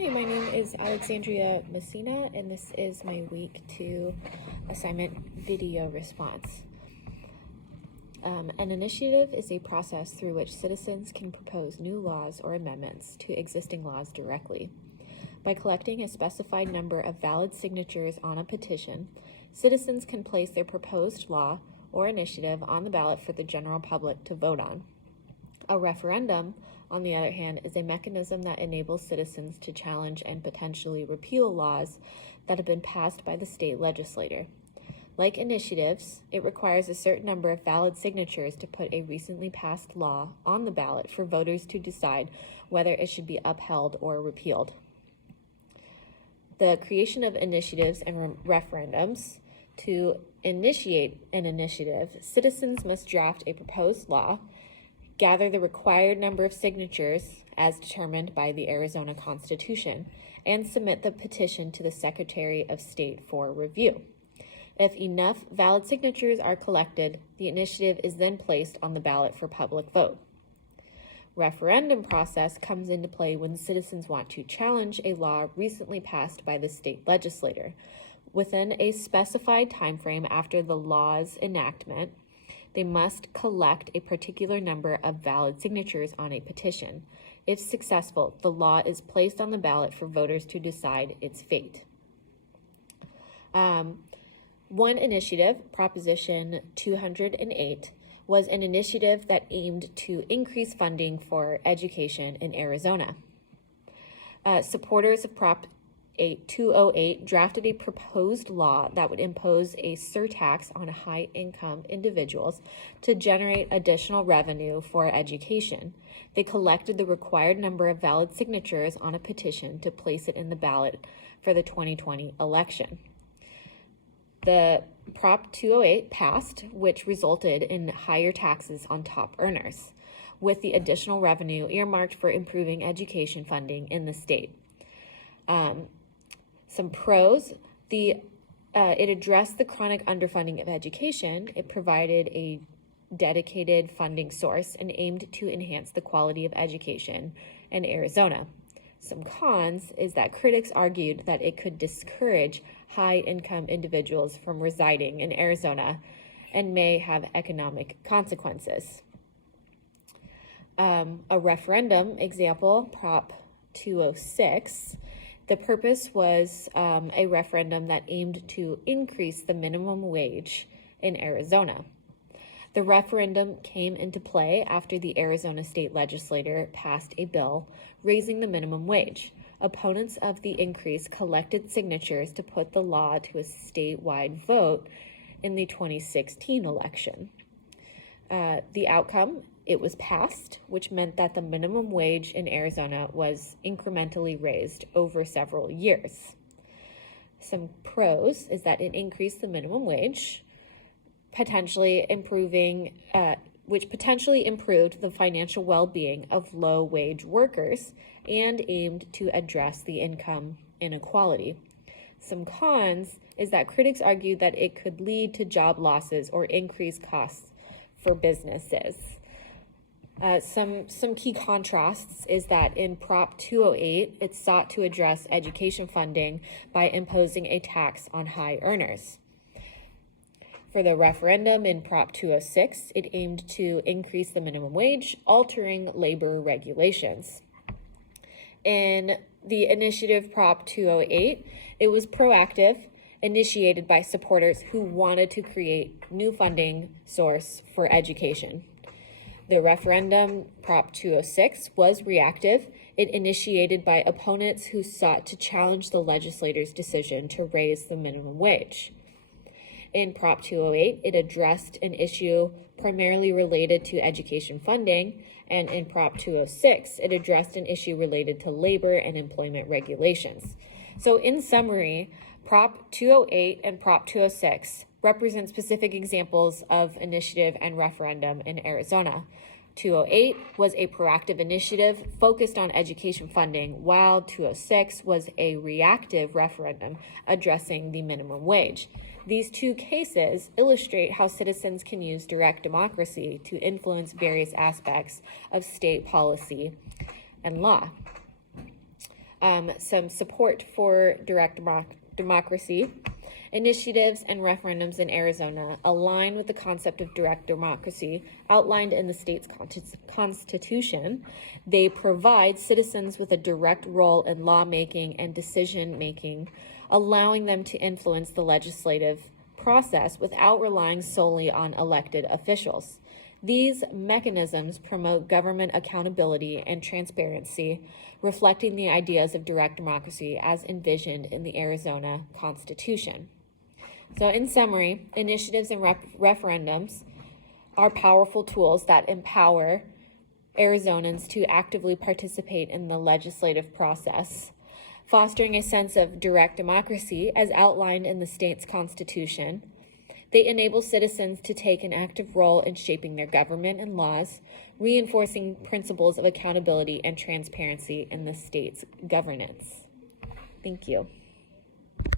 Hi, my name is Alexandria Messina, and this is my week 2 assignment video response. An initiative is a process through which citizens can propose new laws or amendments to existing laws directly. By collecting a specified number of valid signatures on a petition, citizens can place their proposed law or initiative on the ballot for the general public to vote on. A referendum, on the other hand, is a mechanism that enables citizens to challenge and potentially repeal laws that have been passed by the state legislature. Like initiatives, it requires a certain number of valid signatures to put a recently passed law on the ballot for voters to decide whether it should be upheld or repealed. The creation of initiatives and referendums. To initiate an initiative, citizens must draft a proposed law, gather the required number of signatures as determined by the Arizona Constitution, and submit the petition to the Secretary of State for review. If enough valid signatures are collected, the initiative is then placed on the ballot for public vote. Referendum process comes into play when citizens want to challenge a law recently passed by the state legislature. Within a specified time frame after the law's enactment, they must collect a particular number of valid signatures on a petition. If successful, the law is placed on the ballot for voters to decide its fate. One initiative, Proposition 208, was an initiative that aimed to increase funding for education in Arizona. Supporters of Prop 208 drafted a proposed law that would impose a surtax on high-income individuals to generate additional revenue for education. They collected the required number of valid signatures on a petition to place it in the ballot for the 2020 election. The Prop 208 passed, which resulted in higher taxes on top earners, with the additional revenue earmarked for improving education funding in the state. Some pros, it addressed the chronic underfunding of education. It provided a dedicated funding source and aimed to enhance the quality of education in Arizona. Some cons is that critics argued that it could discourage high-income individuals from residing in Arizona and may have economic consequences. A referendum example, Prop 206, the purpose was a referendum that aimed to increase the minimum wage in Arizona. The referendum came into play after the Arizona state legislature passed a bill raising the minimum wage. Opponents of the increase collected signatures to put the law to a statewide vote in the 2016 election. The outcome, it was passed, which meant that the minimum wage in Arizona was incrementally raised over several years. Some pros is that it increased the minimum wage, which potentially improved the financial well-being of low-wage workers and aimed to address the income inequality. Some cons is that critics argued that it could lead to job losses or increased costs for businesses. Some key contrasts is that in Prop 208, it sought to address education funding by imposing a tax on high earners. For the referendum in Prop 206, it aimed to increase the minimum wage, altering labor regulations. In the initiative Prop 208, it was proactive, initiated by supporters who wanted to create new funding source for education. The referendum, Prop 206, was reactive. It initiated by opponents who sought to challenge the legislator's decision to raise the minimum wage. In Prop 208, it addressed an issue primarily related to education funding, and in Prop 206, it addressed an issue related to labor and employment regulations. So in summary, Prop 208 and Prop 206 represent specific examples of initiative and referendum in Arizona. 208 was a proactive initiative focused on education funding, while 206 was a reactive referendum addressing the minimum wage. These two cases illustrate how citizens can use direct democracy to influence various aspects of state policy and law. some support for direct democracy. Initiatives and referendums in Arizona align with the concept of direct democracy outlined in the state's constitution. They provide citizens with a direct role in lawmaking and decision making, allowing them to influence the legislative process without relying solely on elected officials. These mechanisms promote government accountability and transparency, reflecting the ideas of direct democracy as envisioned in the Arizona Constitution. So, in summary, initiatives and referendums are powerful tools that empower Arizonans to actively participate in the legislative process, fostering a sense of direct democracy as outlined in the state's constitution. They enable citizens to take an active role in shaping their government and laws, reinforcing principles of accountability and transparency in the state's governance. Thank you.